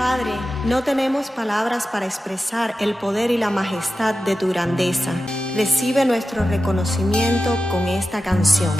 Padre, no tenemos palabras para expresar el poder y la majestad de tu grandeza. Recibe nuestro reconocimiento con esta canción.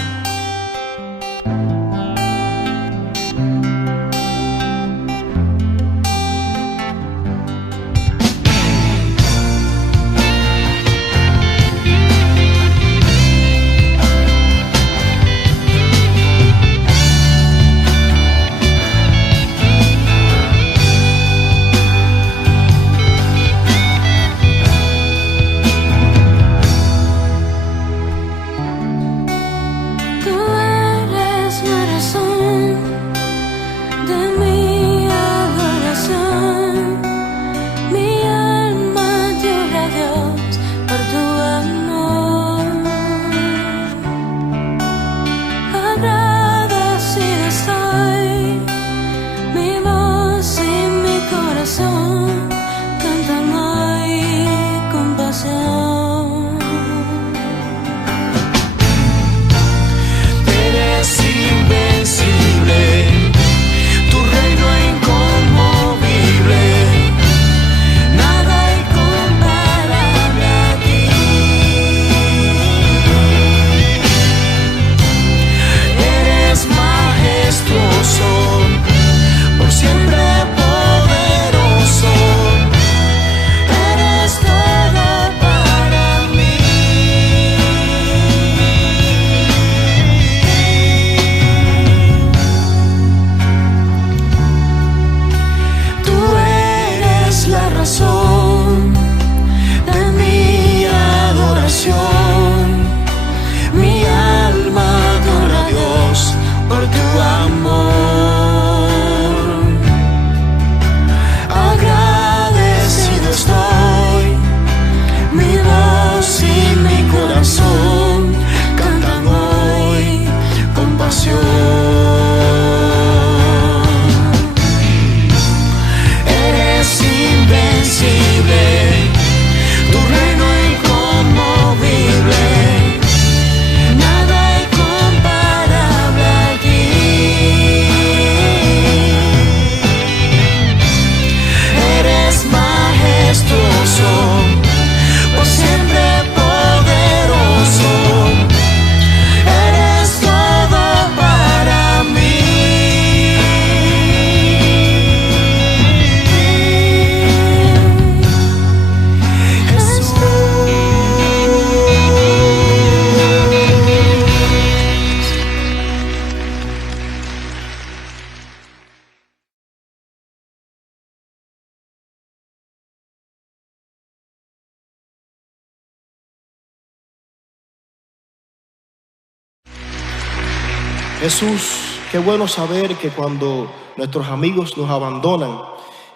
Jesús, qué bueno saber que cuando nuestros amigos nos abandonan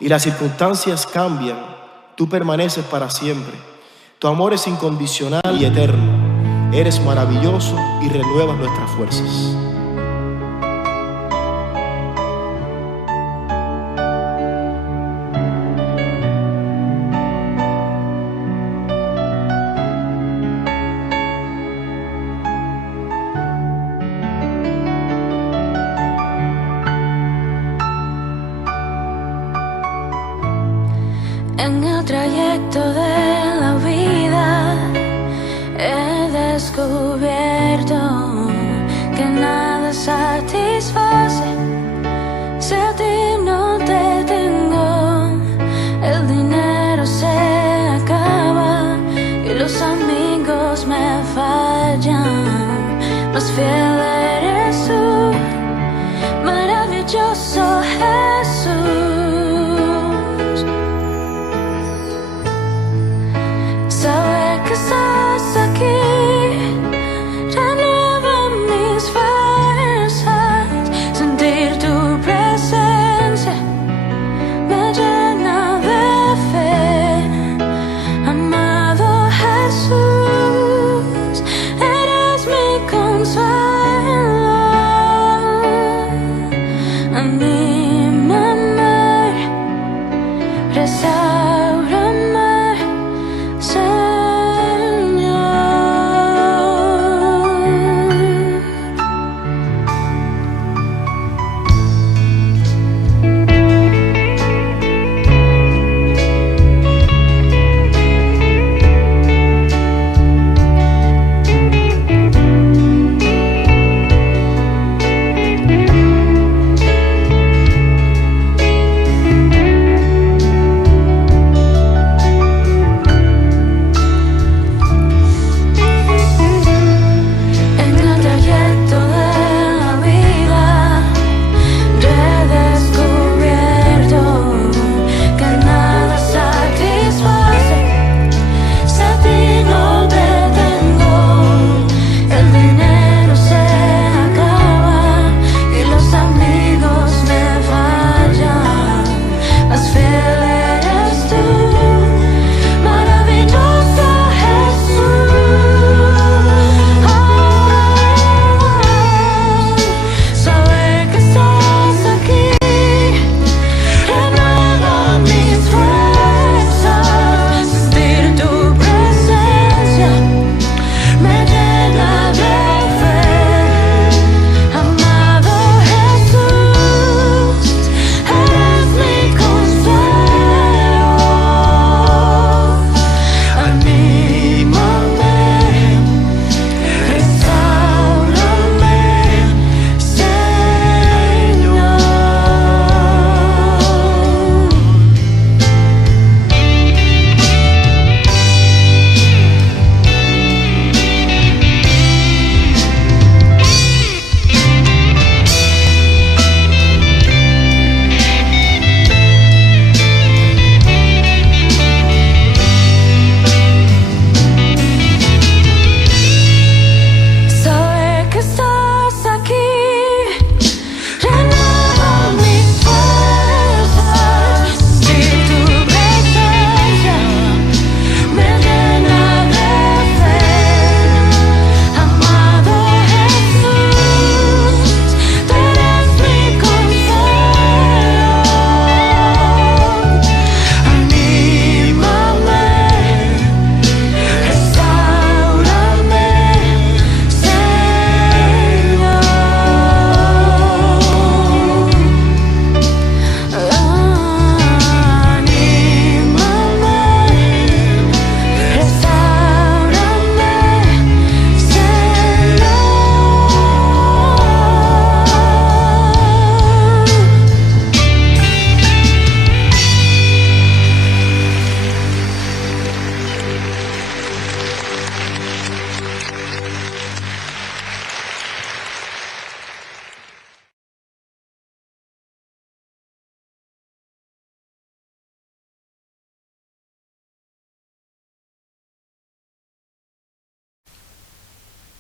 y las circunstancias cambian, tú permaneces para siempre. Tu amor es incondicional y eterno. Eres maravilloso y renuevas nuestras fuerzas. En el trayecto de la vida he descubierto que nada satisface si a ti no te tengo. El dinero se acaba y los amigos me fallan. Más fiel eres tú, maravilloso Jesús. Saber que estás aquí renueva mis fuerzas. Sentir tu presencia me llena de fe. Amado Jesús, eres mi consuelo.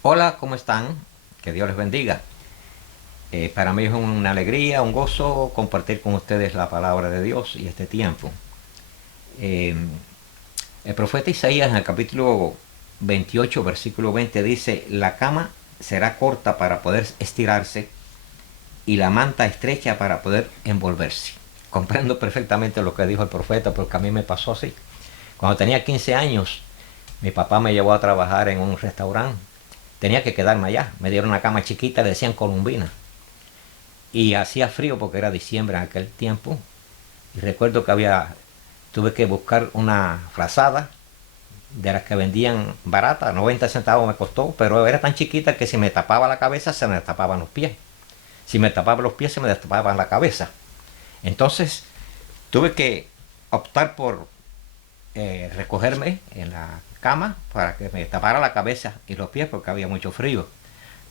Hola, ¿cómo están? Que Dios les bendiga. Para mí es una alegría, un gozo compartir con ustedes la palabra de Dios y este tiempo. El profeta Isaías en el capítulo 28, versículo 20 dice: la cama será corta para poder estirarse y la manta estrecha para poder envolverse. Comprendo perfectamente lo que dijo el profeta porque a mí me pasó así. Cuando tenía 15 años, mi papá me llevó a trabajar en un restaurante. Tenía que quedarme allá. Me dieron una cama chiquita, le decían columbina. Y hacía frío porque era diciembre en aquel tiempo. Y recuerdo que tuve que buscar una frazada de las que vendían barata, 90 centavos me costó, pero era tan chiquita que si me tapaba la cabeza se me tapaban los pies. Si me tapaba los pies se me tapaban la cabeza. Entonces tuve que optar por recogerme en la cama para que me tapara la cabeza y los pies porque había mucho frío.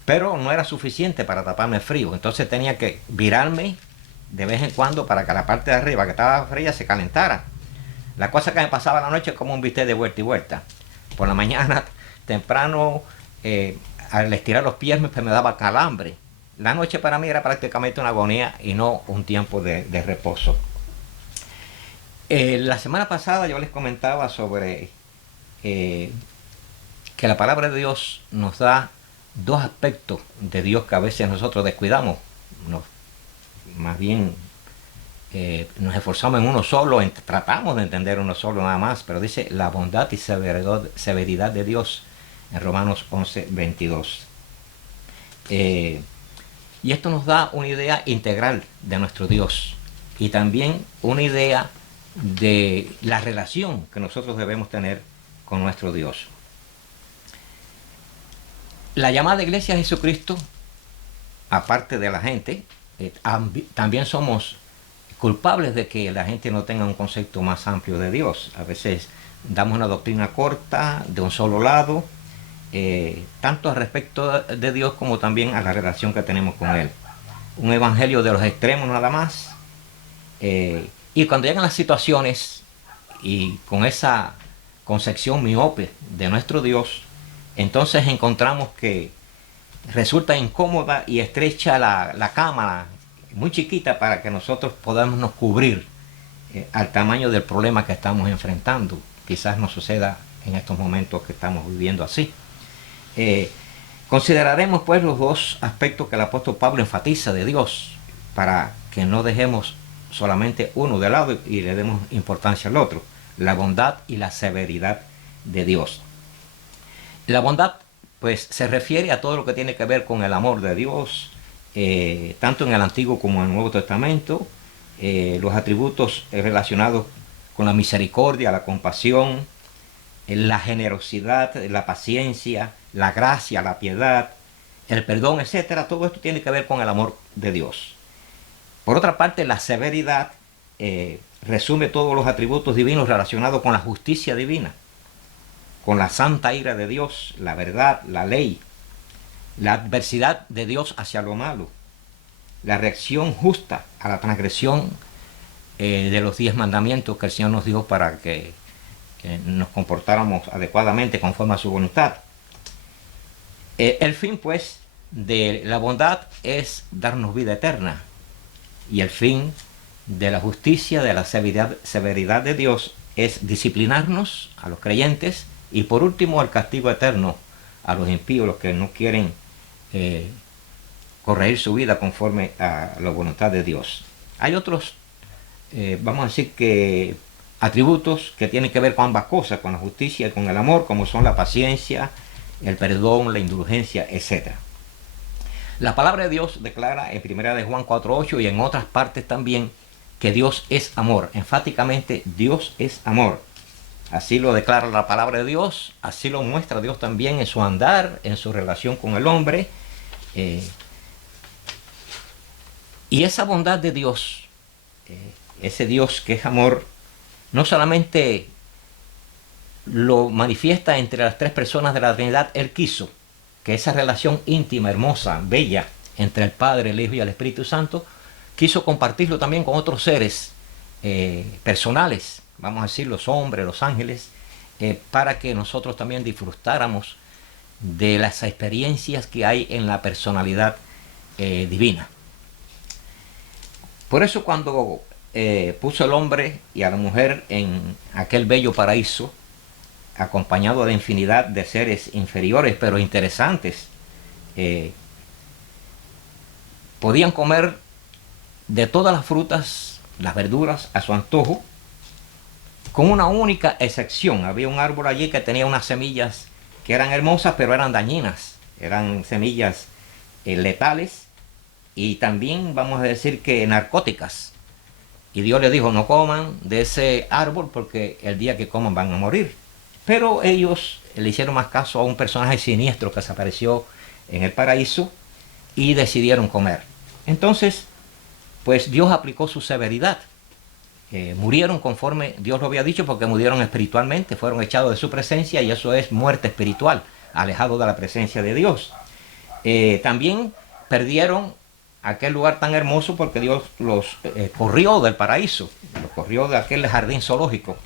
Pero no era suficiente para taparme el frío, entonces tenía que virarme de vez en cuando para que la parte de arriba que estaba fría se calentara. La cosa que me pasaba la noche como un bistec de vuelta y vuelta. Por la mañana temprano, al estirar los pies me daba calambre. La noche para mí era prácticamente una agonía y no un tiempo de reposo. La semana pasada yo les comentaba sobre que la palabra de Dios nos da dos aspectos de Dios que a veces nosotros descuidamos. Más bien nos esforzamos en uno solo, tratamos de entender uno solo nada más, pero dice la bondad y severidad de Dios en Romanos 11, 22. Y esto nos da una idea integral de nuestro Dios y también una idea de la relación que nosotros debemos tener con nuestro Dios. La llamada Iglesia de Jesucristo, aparte de la gente, también somos culpables de que la gente no tenga un concepto más amplio de Dios. A veces damos una doctrina corta, de un solo lado, tanto al respecto de Dios como también a la relación que tenemos con Él. Un evangelio de los extremos nada más. Y cuando llegan las situaciones y con esa concepción miope de nuestro Dios, entonces encontramos que resulta incómoda y estrecha la cámara, muy chiquita para que nosotros podamos cubrir al tamaño del problema que estamos enfrentando. Quizás nos suceda en estos momentos que estamos viviendo así. Consideraremos pues los dos aspectos que el apóstol Pablo enfatiza de Dios para que no dejemos solamente uno de lado y le demos importancia al otro: la bondad y la severidad de Dios. La bondad pues se refiere a todo lo que tiene que ver con el amor de Dios, tanto en el Antiguo como en el Nuevo Testamento, los atributos relacionados con la misericordia, la compasión, la generosidad, la paciencia, la gracia, la piedad, el perdón, etcétera. Todo esto tiene que ver con el amor de Dios. Por otra parte, la severidad resume todos los atributos divinos relacionados con la justicia divina, con la santa ira de Dios, la verdad, la ley, la adversidad de Dios hacia lo malo, la reacción justa a la transgresión de los 10 mandamientos que el Señor nos dio para que nos comportáramos adecuadamente conforme a su voluntad. El fin, pues, de la bondad es darnos vida eterna, y el fin de la justicia, de la severidad de Dios, es disciplinarnos a los creyentes, y por último el castigo eterno a los impíos, los que no quieren corregir su vida conforme a la voluntad de Dios. Hay otros, vamos a decir que atributos que tienen que ver con ambas cosas, con la justicia y con el amor, como son la paciencia, el perdón, la indulgencia, etc. La palabra de Dios declara en 1 de Juan 4:8 y en otras partes también que Dios es amor. Enfáticamente, Dios es amor. Así lo declara la palabra de Dios, así lo muestra Dios también en su andar, en su relación con el hombre. Y esa bondad de Dios, ese Dios que es amor, no solamente lo manifiesta entre las tres personas de la Trinidad. Él quiso que esa relación íntima, hermosa, bella, entre el Padre, el Hijo y el Espíritu Santo, quiso compartirlo también con otros seres personales, vamos a decir los hombres, los ángeles, para que nosotros también disfrutáramos de las experiencias que hay en la personalidad divina. Por eso cuando puso el hombre y a la mujer en aquel bello paraíso, acompañado de infinidad de seres inferiores pero interesantes, podían comer de todas las frutas, las verduras a su antojo, con una única excepción. Había un árbol allí que tenía unas semillas que eran hermosas pero eran dañinas, eran semillas letales y también vamos a decir que narcóticas. Y Dios les dijo, no coman de ese árbol porque el día que coman van a morir. Pero ellos le hicieron más caso a un personaje siniestro que se apareció en el paraíso y decidieron comer. Entonces, pues Dios aplicó su severidad. Murieron conforme Dios lo había dicho porque murieron espiritualmente, fueron echados de su presencia y eso es muerte espiritual, alejado de la presencia de Dios. También perdieron aquel lugar tan hermoso porque Dios los corrió del paraíso, los corrió de aquel jardín zoológico.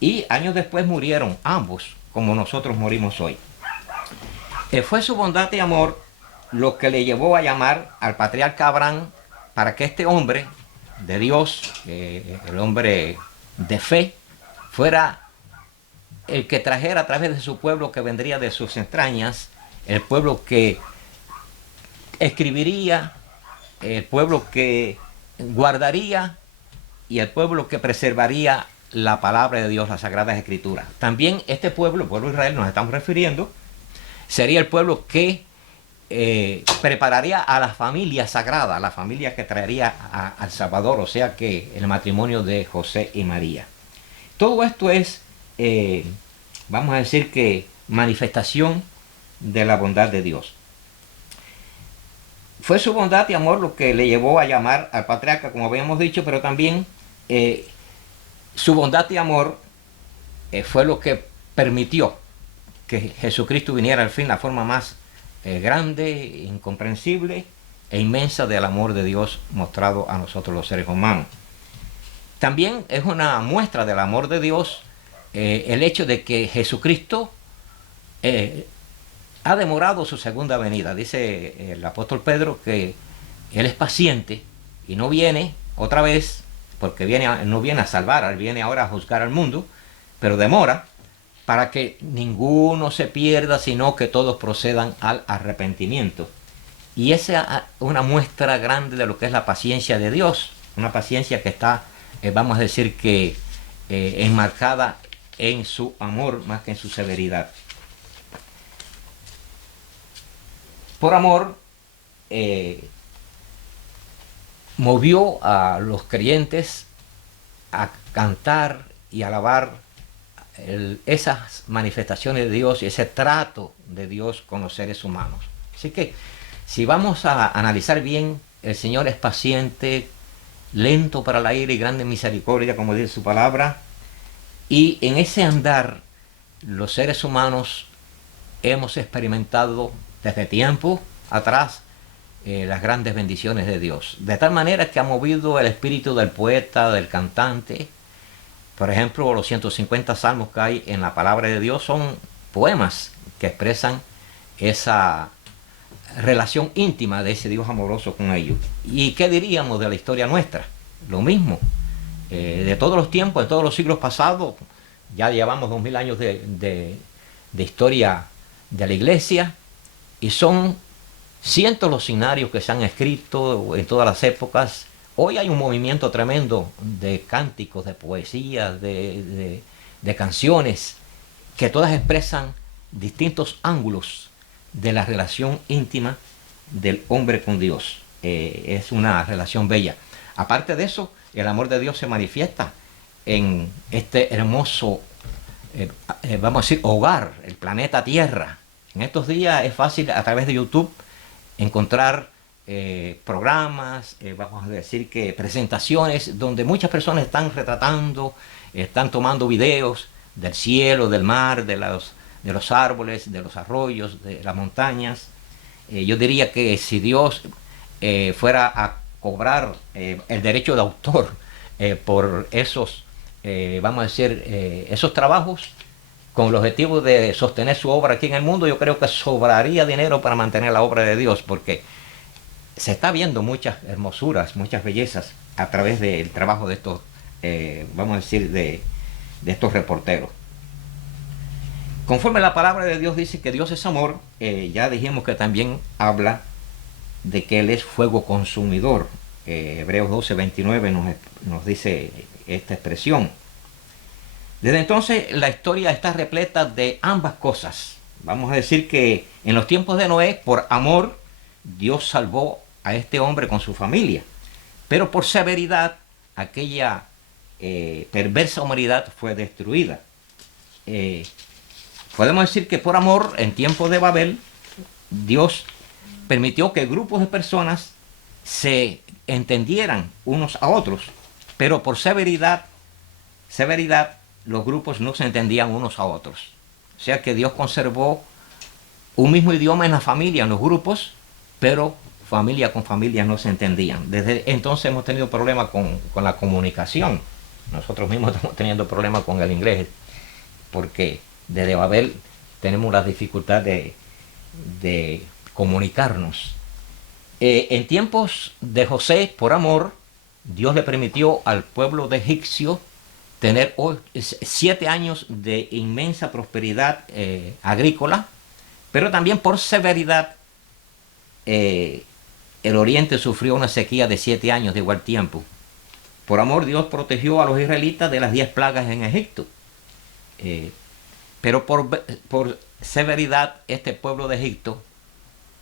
Y años después murieron ambos, como nosotros morimos hoy. Fue su bondad y amor lo que le llevó a llamar al patriarca Abraham para que este hombre de Dios, el hombre de fe, fuera el que trajera a través de su pueblo que vendría de sus entrañas, el pueblo que escribiría, el pueblo que guardaría y el pueblo que preservaría la palabra de Dios, las Sagradas Escrituras. También este pueblo, el pueblo de Israel, nos estamos refiriendo, sería el pueblo que prepararía a la familia sagrada, la familia que traería al Salvador, o sea que el matrimonio de José y María. Todo esto es, vamos a decir que manifestación de la bondad de Dios. Fue su bondad y amor lo que le llevó a llamar al patriarca, como habíamos dicho, pero también su bondad y amor fue lo que permitió que Jesucristo viniera al fin, la forma más grande, incomprensible e inmensa del amor de Dios mostrado a nosotros los seres humanos. También es una muestra del amor de Dios el hecho de que Jesucristo ha demorado su segunda venida. Dice el apóstol Pedro que Él es paciente y no viene otra vez porque no viene a salvar, Él viene ahora a juzgar al mundo, pero demora para que ninguno se pierda, sino que todos procedan al arrepentimiento. Y esa es una muestra grande de lo que es la paciencia de Dios, una paciencia que está, vamos a decir que enmarcada en su amor más que en su severidad. Por amor, movió a los creyentes a cantar y alabar esas manifestaciones de Dios y ese trato de Dios con los seres humanos. Así que si vamos a analizar bien, el Señor es paciente, lento para la ira y grande en misericordia, como dice su palabra, y en ese andar los seres humanos hemos experimentado desde tiempo atrás las grandes bendiciones de Dios, de tal manera que ha movido el espíritu del poeta, del cantante. Por ejemplo, los 150 salmos que hay en la palabra de Dios son poemas que expresan esa relación íntima de ese Dios amoroso con ellos. ¿Y qué diríamos de la historia nuestra? Lo mismo. De todos los tiempos, de todos los siglos pasados, ya llevamos 2000 años de historia de la iglesia y son cientos los sinarios que se han escrito en todas las épocas. Hoy hay un movimiento tremendo de cánticos, de poesías, de canciones, que todas expresan distintos ángulos de la relación íntima del hombre con Dios. Es una relación bella. Aparte de eso, el amor de Dios se manifiesta en este hermoso, vamos a decir, hogar, el planeta Tierra. En estos días es fácil a través de YouTube encontrar programas, vamos a decir que presentaciones donde muchas personas están retratando, están tomando videos del cielo, del mar, de los árboles, de los arroyos, de las montañas. Yo diría que si Dios fuera a cobrar el derecho de autor por esos, vamos a decir, esos trabajos, con el objetivo de sostener su obra aquí en el mundo, yo creo que sobraría dinero para mantener la obra de Dios, porque se está viendo muchas hermosuras, muchas bellezas a través del trabajo de estos, vamos a decir, de estos reporteros. Conforme la palabra de Dios dice que Dios es amor, ya dijimos que también habla de que Él es fuego consumidor. Hebreos 12:29 nos dice esta expresión. Desde entonces la historia está repleta de ambas cosas. Vamos a decir que en los tiempos de Noé, por amor, Dios salvó a este hombre con su familia. Pero por severidad, aquella perversa humanidad fue destruida. Podemos decir que por amor, en tiempos de Babel, Dios permitió que grupos de personas se entendieran unos a otros, pero por severidad, los grupos no se entendían unos a otros. O sea que Dios conservó un mismo idioma en la familia, en los grupos, pero familia con familia no se entendían. Desde entonces hemos tenido problemas con la comunicación. Nosotros mismos estamos teniendo problemas con el inglés, porque desde Babel tenemos la dificultad de comunicarnos. En tiempos de José, por amor, Dios le permitió al pueblo de egipcio tener 7 años de inmensa prosperidad agrícola, pero también por severidad el oriente sufrió una sequía de 7 años de igual tiempo. Por amor, Dios protegió a los israelitas de las 10 plagas en Egipto. Pero por severidad, este pueblo de Egipto,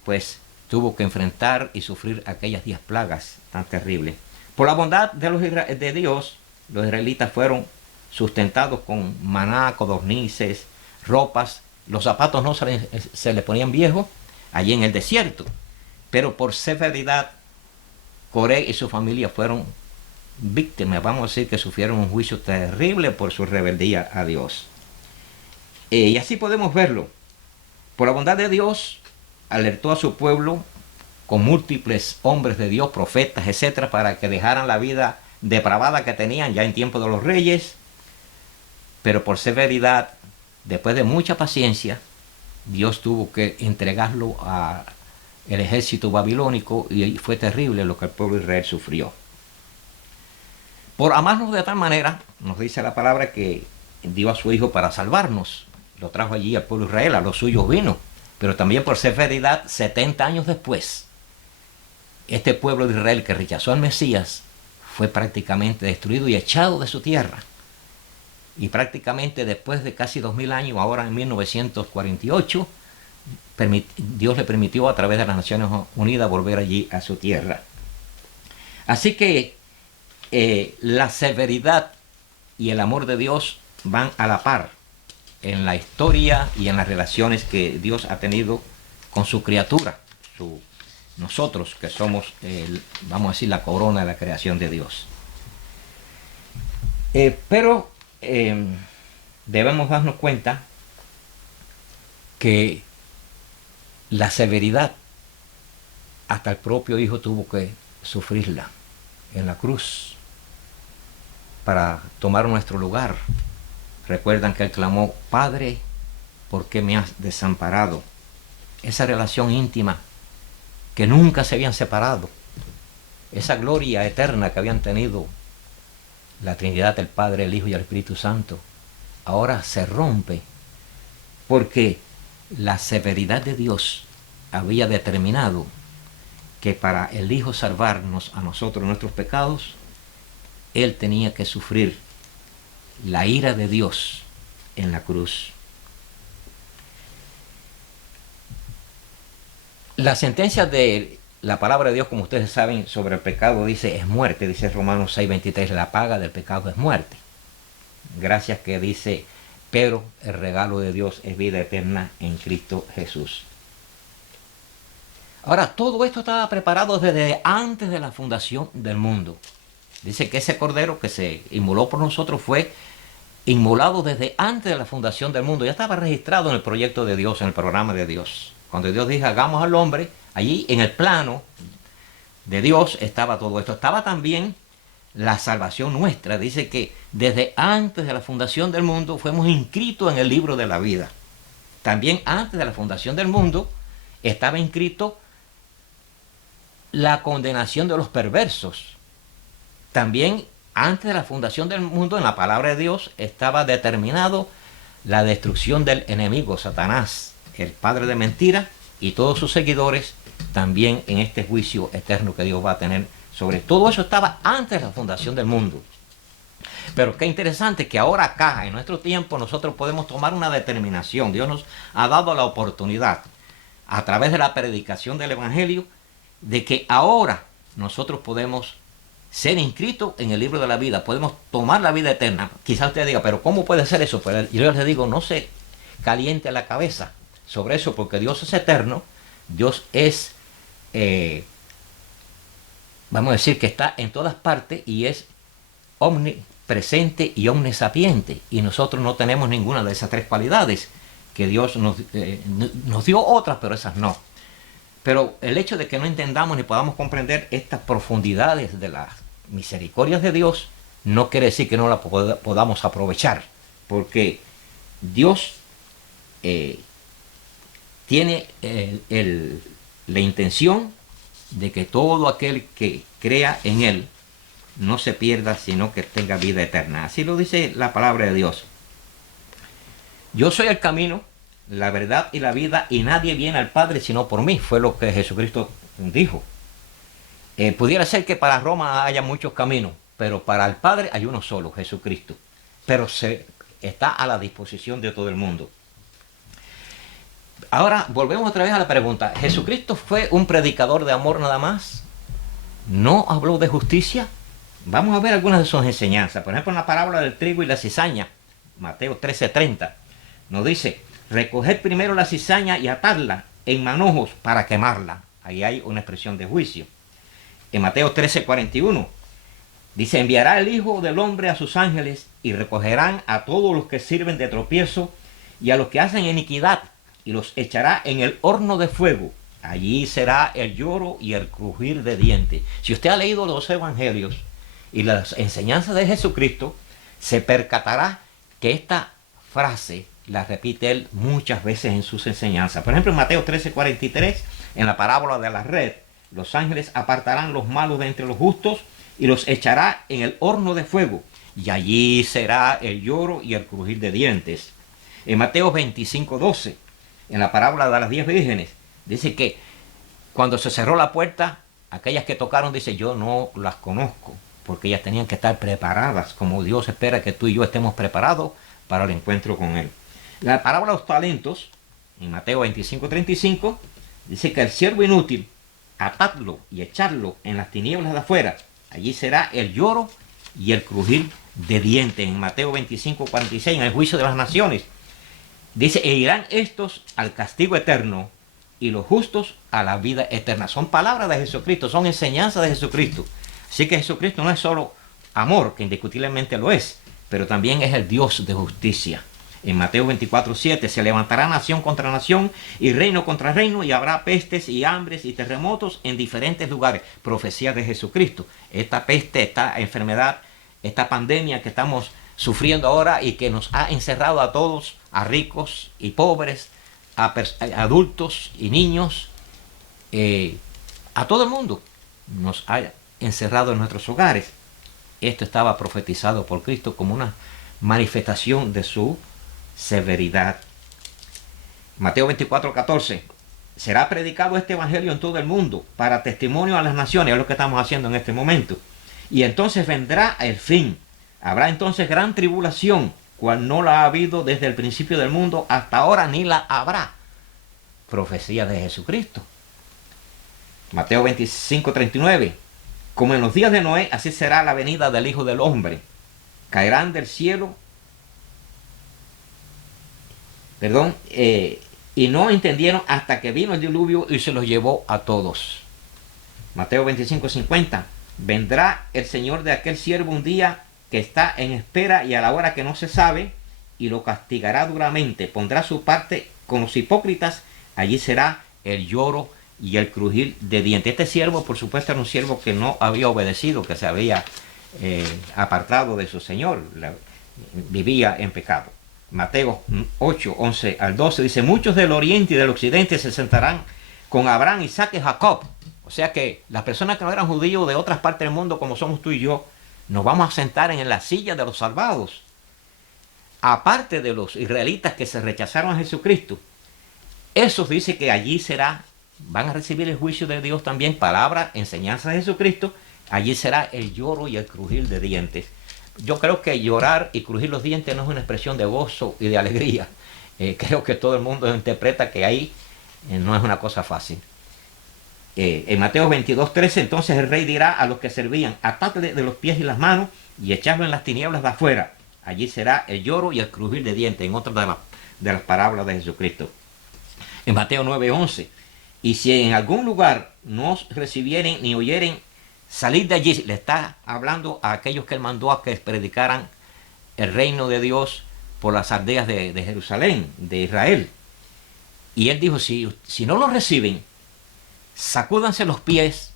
pues, tuvo que enfrentar y sufrir aquellas 10 plagas tan terribles. Por la bondad de Dios, los israelitas fueron sustentados con maná, codornices, ropas. Los zapatos no se les ponían viejos allí en el desierto. Pero por severidad, Coré y su familia fueron víctimas. Vamos a decir que sufrieron un juicio terrible por su rebeldía a Dios. Y así podemos verlo. Por la bondad de Dios, alertó a su pueblo con múltiples hombres de Dios, profetas, etcétera, para que dejaran la vida depravada que tenían ya en tiempo de los reyes. Pero por severidad, después de mucha paciencia, Dios tuvo que entregarlo al ejército babilónico, y fue terrible lo que el pueblo de Israel sufrió. Por amarnos de tal manera, nos dice la palabra, que dio a su Hijo para salvarnos. Lo trajo allí al pueblo de Israel, a los suyos vino. Pero también por severidad, 70 años después, este pueblo de Israel que rechazó al Mesías fue prácticamente destruido y echado de su tierra. Y prácticamente después de casi 2000 años, ahora en 1948, Dios le permitió a través de las Naciones Unidas volver allí a su tierra. Así que la severidad y el amor de Dios van a la par en la historia y en las relaciones que Dios ha tenido con su criatura, nosotros que somos, vamos a decir, la corona de la creación de Dios. Pero debemos darnos cuenta que la severidad, hasta el propio Hijo tuvo que sufrirla en la cruz para tomar nuestro lugar. Recuerdan que Él clamó: Padre, ¿por qué me has desamparado? Esa relación íntima que nunca se habían separado, esa gloria eterna que habían tenido la Trinidad, el Padre, el Hijo y el Espíritu Santo, ahora se rompe porque la severidad de Dios había determinado que para el Hijo salvarnos a nosotros nuestros pecados, Él tenía que sufrir la ira de Dios en la cruz. La sentencia de la palabra de Dios, como ustedes saben, sobre el pecado dice es muerte. Dice Romanos 6:23, la paga del pecado es muerte. Gracias que dice, pero el regalo de Dios es vida eterna en Cristo Jesús. Ahora, todo esto estaba preparado desde antes de la fundación del mundo. Dice que ese cordero que se inmoló por nosotros fue inmolado desde antes de la fundación del mundo. Ya estaba registrado en el proyecto de Dios, en el programa de Dios. Cuando Dios dijo, hagamos al hombre, allí en el plano de Dios estaba todo esto. Estaba también la salvación nuestra. Dice que desde antes de la fundación del mundo fuimos inscritos en el libro de la vida. También antes de la fundación del mundo estaba inscrito la condenación de los perversos. También antes de la fundación del mundo, en la palabra de Dios, estaba determinado la destrucción del enemigo, Satanás, el padre de mentira, y todos sus seguidores, también en este juicio eterno que Dios va a tener sobre todo eso. Estaba antes de la fundación del mundo. Pero qué interesante que ahora acá, en nuestro tiempo, nosotros podemos tomar una determinación. Dios nos ha dado la oportunidad, a través de la predicación del Evangelio, de que ahora nosotros podemos ser inscritos en el libro de la vida, podemos tomar la vida eterna. Quizás usted diga, pero ¿cómo puede ser eso? Pero yo les digo, no se caliente la cabeza sobre eso, porque Dios es eterno. Dios es, vamos a decir que está en todas partes y es omnipresente y omnisapiente. Y nosotros no tenemos ninguna de esas tres cualidades, que Dios nos dio otras, pero esas no. Pero el hecho de que no entendamos ni podamos comprender estas profundidades de las misericordias de Dios no quiere decir que no las podamos aprovechar, porque Dios tiene la intención de que todo aquel que crea en Él no se pierda, sino que tenga vida eterna. Así lo dice la palabra de Dios. Yo soy el camino, la verdad y la vida, y nadie viene al Padre sino por mí. Fue lo que Jesucristo dijo. Pudiera ser que para Roma haya muchos caminos, pero para el Padre hay uno solo, Jesucristo. Pero está a la disposición de todo el mundo. Ahora volvemos otra vez a la pregunta. ¿Jesucristo fue un predicador de amor nada más? ¿No habló de justicia? Vamos a ver algunas de sus enseñanzas. Por ejemplo, en la parábola del trigo y la cizaña, Mateo 13:30, nos dice: recoged primero la cizaña y atadla en manojos para quemarla. Ahí hay una expresión de juicio. En Mateo 13:41 dice: enviará el Hijo del Hombre a sus ángeles y recogerán a todos los que sirven de tropiezo y a los que hacen iniquidad, y los echará en el horno de fuego. Allí será el lloro y el crujir de dientes. Si usted ha leído los evangelios y las enseñanzas de Jesucristo, se percatará que esta frase la repite él muchas veces en sus enseñanzas. Por ejemplo, en Mateo 13:43, en la parábola de la red, los ángeles apartarán los malos de entre los justos y los echará en el horno de fuego, y allí será el lloro y el crujir de dientes. En Mateo 25:12, en la parábola de las 10 vírgenes, dice que cuando se cerró la puerta, aquellas que tocaron, dice, yo no las conozco, porque ellas tenían que estar preparadas, como Dios espera que tú y yo estemos preparados para el encuentro con Él. La parábola de los talentos, en Mateo 25:35, dice que el siervo inútil, atadlo y echarlo en las tinieblas de afuera, allí será el lloro y el crujir de dientes. En Mateo 25:46, en el juicio de las naciones, dice, e irán estos al castigo eterno y los justos a la vida eterna. Son palabras de Jesucristo, son enseñanzas de Jesucristo. Así que Jesucristo no es solo amor, que indiscutiblemente lo es, pero también es el Dios de justicia. En Mateo 24:7, se levantará nación contra nación y reino contra reino, y habrá pestes y hambres y terremotos en diferentes lugares. Profecía de Jesucristo. Esta peste, esta enfermedad, esta pandemia que estamos sufriendo ahora y que nos ha encerrado a todos, a ricos y pobres, a adultos y niños, a todo el mundo, nos ha encerrado en nuestros hogares. Esto estaba profetizado por Cristo como una manifestación de su severidad. Mateo 24:14, será predicado este evangelio en todo el mundo para testimonio a las naciones. Es lo que estamos haciendo en este momento. Y entonces vendrá el fin. Habrá entonces gran tribulación, cual no la ha habido desde el principio del mundo hasta ahora, ni la habrá. Profecía de Jesucristo. Mateo 25:39, como en los días de Noé, así será la venida del Hijo del Hombre. Caerán del cielo, y no entendieron hasta que vino el diluvio y se los llevó a todos. Mateo 25:50, vendrá el Señor de aquel siervo un día que está en espera y a la hora que no se sabe, y lo castigará duramente, pondrá su parte con los hipócritas, allí será el lloro y el crujir de dientes. Este siervo, por supuesto, era un siervo que no había obedecido, que se había apartado de su Señor, vivía en pecado. Mateo 8, 11 al 12 dice: muchos del oriente y del occidente se sentarán con Abraham, Isaac y Jacob. O sea que las personas que no eran judíos de otras partes del mundo, como somos tú y yo, nos vamos a sentar en la silla de los salvados. Aparte de los israelitas que se rechazaron a Jesucristo, esos dice que allí van a recibir el juicio de Dios también, palabra, enseñanza de Jesucristo. Allí será el lloro y el crujir de dientes. Yo creo que llorar y crujir los dientes no es una expresión de gozo y de alegría. Creo que todo el mundo interpreta que ahí no es una cosa fácil. En Mateo 22, 13, entonces el rey dirá a los que servían: atadle de los pies y las manos y echadlo en las tinieblas de afuera. Allí será el lloro y el crujir de dientes, en otra de las parábolas de Jesucristo. En Mateo 9, 11, y si en algún lugar no os recibieren ni oyeren, salid de allí. Le está hablando a aquellos que él mandó a que predicaran el reino de Dios por las aldeas de Jerusalén, de Israel. Y él dijo: si no lo reciben, sacúdanse los pies.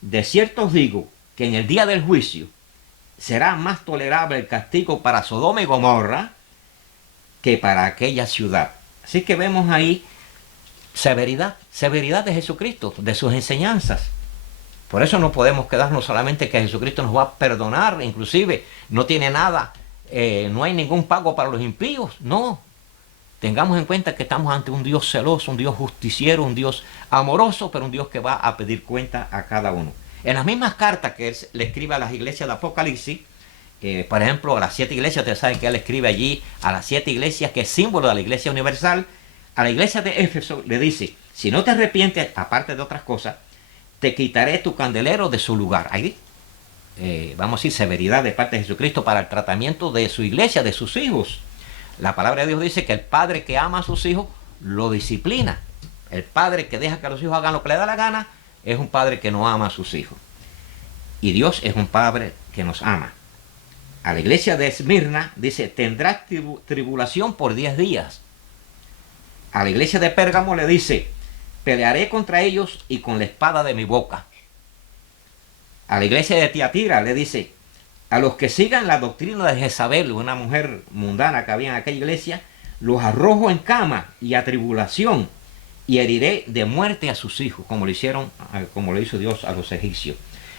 De cierto os digo que en el día del juicio será más tolerable el castigo para Sodoma y Gomorra que para aquella ciudad. Así que vemos ahí severidad de Jesucristo, de sus enseñanzas. Por eso no podemos quedarnos solamente que Jesucristo nos va a perdonar, inclusive no tiene nada, no hay ningún pago para los impíos, no. Tengamos en cuenta que estamos ante un Dios celoso, un Dios justiciero, un Dios amoroso, pero un Dios que va a pedir cuenta a cada uno. En las mismas cartas que él le escribe a las iglesias de Apocalipsis, por ejemplo, a las 7 iglesias, ustedes saben que él escribe allí a las 7 iglesias, que es símbolo de la iglesia universal. A la iglesia de Éfeso le dice: si no te arrepientes, aparte de otras cosas, te quitaré tu candelero de su lugar. Ahí, vamos a decir, severidad de parte de Jesucristo para el tratamiento de su iglesia, de sus hijos. La palabra de Dios dice que el padre que ama a sus hijos lo disciplina. El padre que deja que los hijos hagan lo que le da la gana es un padre que no ama a sus hijos. Y Dios es un padre que nos ama. A la iglesia de Esmirna dice: tendrás tribulación por 10 días. A la iglesia de Pérgamo le dice: pelearé contra ellos y con la espada de mi boca. A la iglesia de Tiatira le dice: a los que sigan la doctrina de Jezabel, una mujer mundana que había en aquella iglesia, los arrojo en cama y a tribulación, y heriré de muerte a sus hijos, como lo hizo Dios a los egipcios.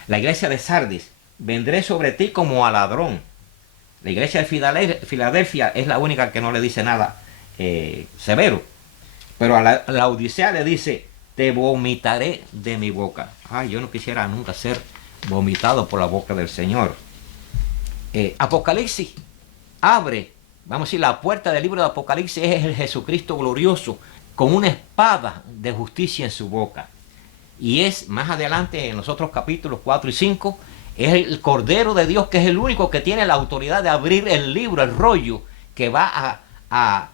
La iglesia de Sardis: vendré sobre ti como a ladrón. La iglesia de Filadelfia es la única que no le dice nada severo. Pero a la Odisea le dice: te vomitaré de mi boca. Ay, yo no quisiera nunca ser vomitado por la boca del Señor. Apocalipsis abre, vamos a decir, la puerta del libro de Apocalipsis es el Jesucristo glorioso, con una espada de justicia en su boca. Y es más adelante, en los otros capítulos 4 y 5, es el Cordero de Dios, que es el único que tiene la autoridad de abrir el libro, el rollo, que va a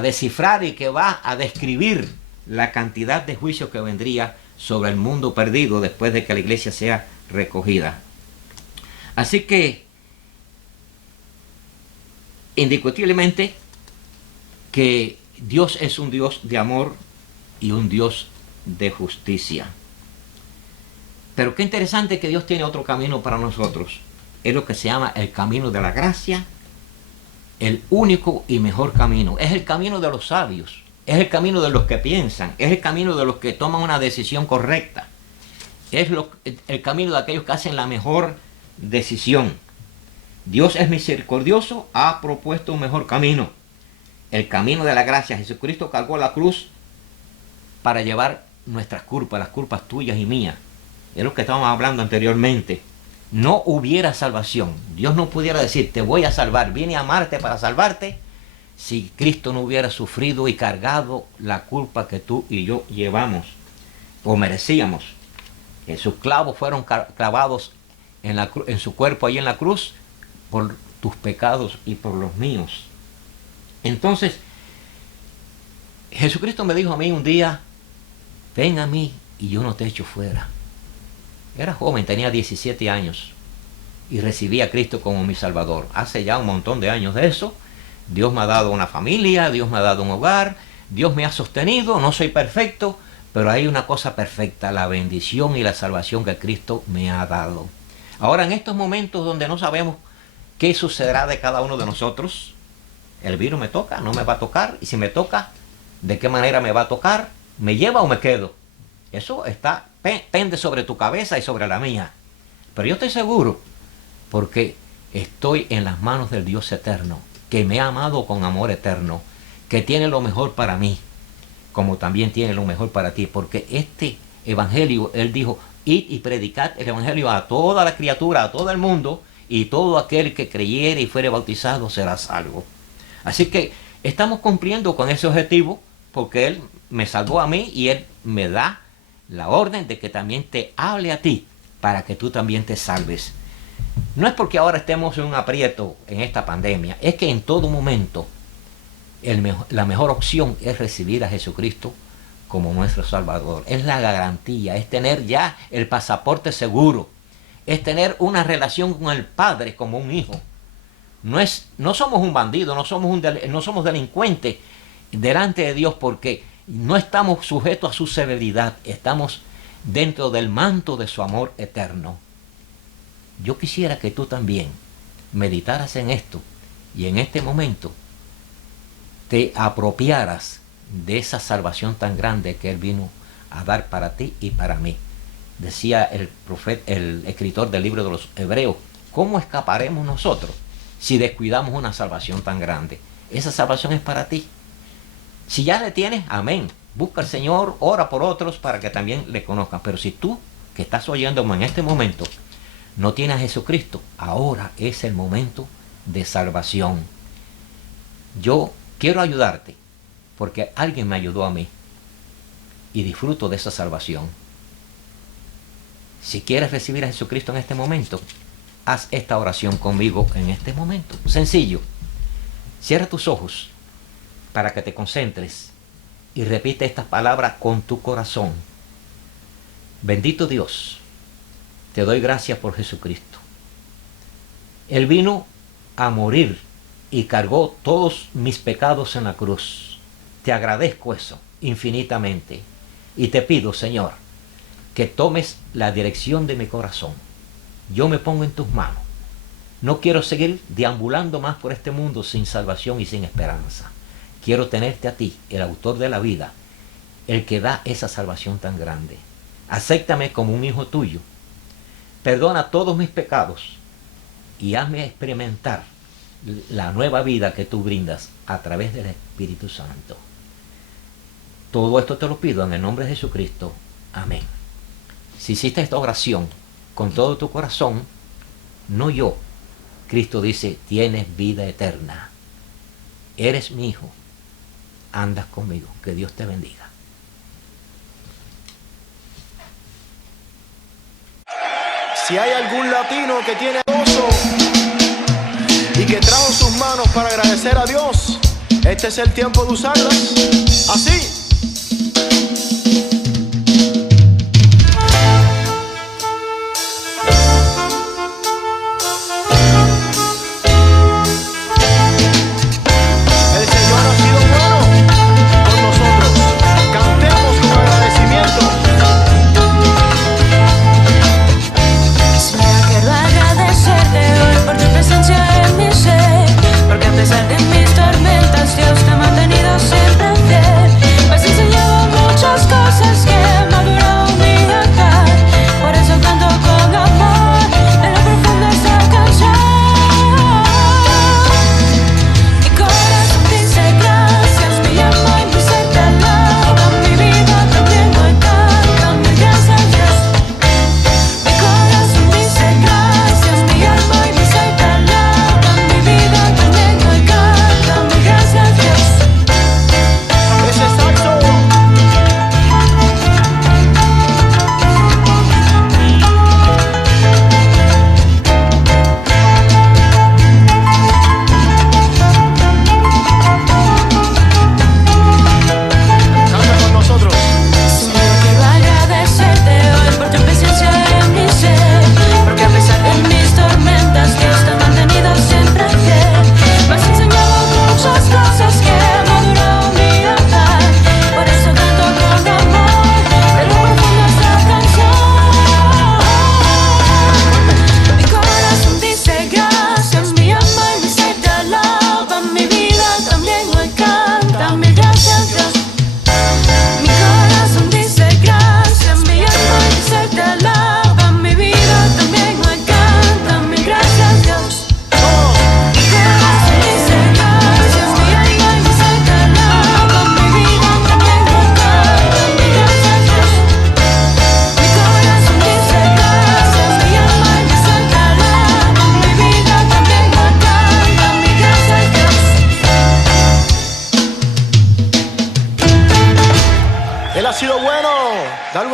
descifrar y que va a describir la cantidad de juicios que vendría sobre el mundo perdido después de que la iglesia sea recogida. Así que, indiscutiblemente, que Dios es un Dios de amor y un Dios de justicia. Pero qué interesante que Dios tiene otro camino para nosotros. Es lo que se llama el camino de la gracia, el único y mejor camino. Es el camino de los sabios, es el camino de los que piensan, es el camino de los que toman una decisión correcta, es el camino de aquellos que hacen la mejor decisión. Dios es misericordioso, ha propuesto un mejor camino, el camino de la gracia. Jesucristo cargó la cruz para llevar nuestras culpas, las culpas tuyas y mías. Es lo que estábamos hablando anteriormente. No hubiera salvación. Dios no pudiera decir: te voy a salvar, vine a amarte para salvarte, si Cristo no hubiera sufrido y cargado la culpa que tú y yo llevamos o merecíamos. Sus clavos fueron clavados en su cuerpo ahí en la cruz por tus pecados y por los míos. Entonces, Jesucristo me dijo a mí un día: ven a mí y yo no te echo fuera. Era joven, tenía 17 años y recibí a Cristo como mi Salvador. Hace ya un montón de años de eso. Dios me ha dado una familia, Dios me ha dado un hogar, Dios me ha sostenido. No soy perfecto, pero hay una cosa perfecta: la bendición y la salvación que Cristo me ha dado. Ahora, en estos momentos donde no sabemos qué sucederá de cada uno de nosotros, el virus me toca, no me va a tocar, y si me toca, ¿de qué manera me va a tocar? ¿Me lleva o me quedo? Eso pende sobre tu cabeza y sobre la mía. Pero yo estoy seguro, porque estoy en las manos del Dios eterno, que me ha amado con amor eterno, que tiene lo mejor para mí, como también tiene lo mejor para ti, porque este evangelio, Él dijo, id y predicad el evangelio a toda la criatura, a todo el mundo, y todo aquel que creyere y fuere bautizado será salvo. Así que estamos cumpliendo con ese objetivo, porque Él me salvó a mí y Él me da la orden de que también te hable a ti, para que tú también te salves. No es porque ahora estemos en un aprieto en esta pandemia, es que en todo momento la mejor opción es recibir a Jesucristo como nuestro Salvador. Es la garantía, es tener ya el pasaporte seguro, es tener una relación con el Padre como un hijo. No somos un bandido, no somos delincuentes delante de Dios, porque no estamos sujetos a su severidad, estamos dentro del manto de su amor eterno. Yo quisiera que tú también meditaras en esto y en este momento te apropiaras de esa salvación tan grande que Él vino a dar para ti y para mí. Decía el escritor del libro de los Hebreos, ¿cómo escaparemos nosotros si descuidamos una salvación tan grande? Esa salvación es para ti. Si ya le tienes, amén. Busca al Señor, ora por otros para que también le conozcan. Pero si tú, que estás oyéndome en este momento, no tienes a Jesucristo, ahora es el momento de salvación. Yo quiero ayudarte, porque alguien me ayudó a mí y disfruto de esa salvación. Si quieres recibir a Jesucristo en este momento, haz esta oración conmigo en este momento. Sencillo. Cierra tus ojos para que te concentres y repite estas palabras con tu corazón. Bendito Dios, te doy gracias por Jesucristo. Él vino a morir y cargó todos mis pecados en la cruz. Te agradezco eso infinitamente y te pido, Señor, que tomes la dirección de mi corazón. Yo me pongo en tus manos. No quiero seguir deambulando más por este mundo sin salvación y sin esperanza. Quiero tenerte a ti, el autor de la vida, el que da esa salvación tan grande. Acéptame como un hijo tuyo. Perdona todos mis pecados y hazme experimentar la nueva vida que tú brindas a través del Espíritu Santo. Todo esto te lo pido en el nombre de Jesucristo. Amén. Si hiciste esta oración con todo tu corazón, no yo, Cristo dice, tienes vida eterna. Eres mi hijo. Andas conmigo. Que Dios te bendiga. Si hay algún latino que tiene gozo y que trajo sus manos para agradecer a Dios, este es el tiempo de usarlas. Así. Porque a pesar de mis tormentas, Dios te ha mantenido siempre fiel.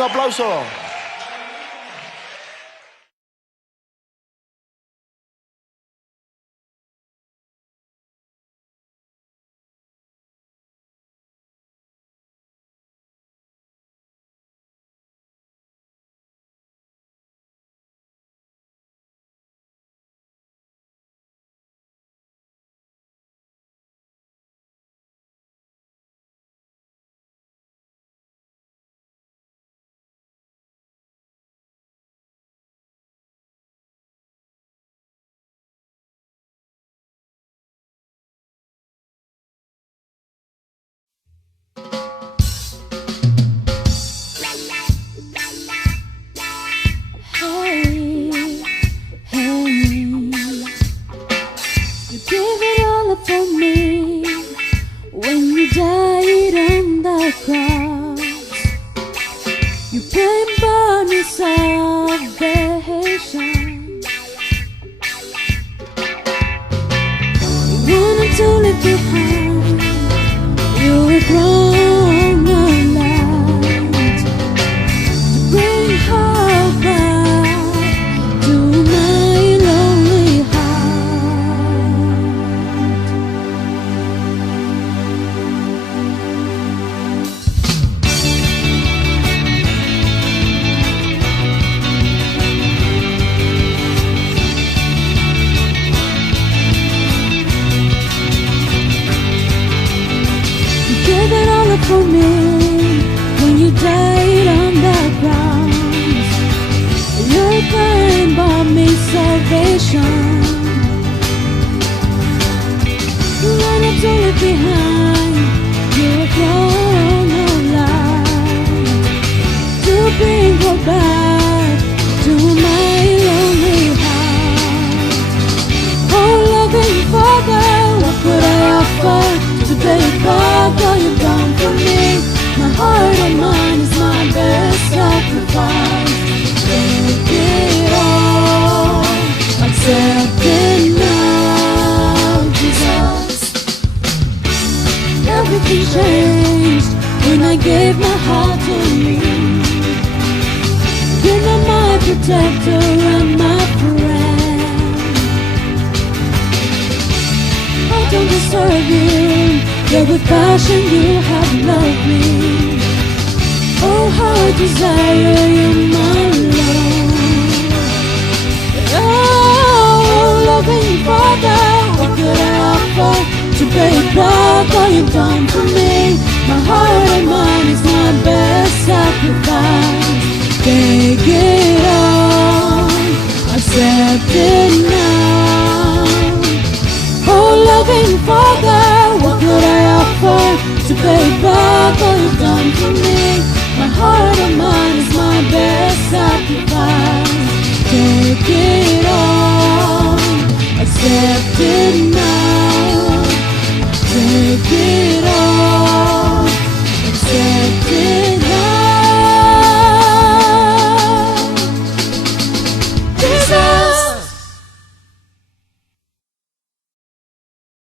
aplauso. Hey, hey, you gave it all up for me when you died on the cross. You paid for me salvation. You wanted to leave behind your throne of light to bring hope back to my lonely You gave it all up for me when you died on the cross. Your pain brought me salvation. You wanted to leave behind your throne of light to bring hope back to my lonely heart. Oh, loving Father, what could I offer to pay back all you've done for me? My heart and mind is my best sacrifice. Take it all, accept it now, Jesus. Everything changed when I gave my heart to you. You're not my protector and my friend. I don't deserve you, yet with passion you have loved me. Oh, how I desire you, my Lord. Oh, loving Father, what could I offer to pay back all you've done for me? My heart and mind is my best sacrifice. Take it on, accept it now.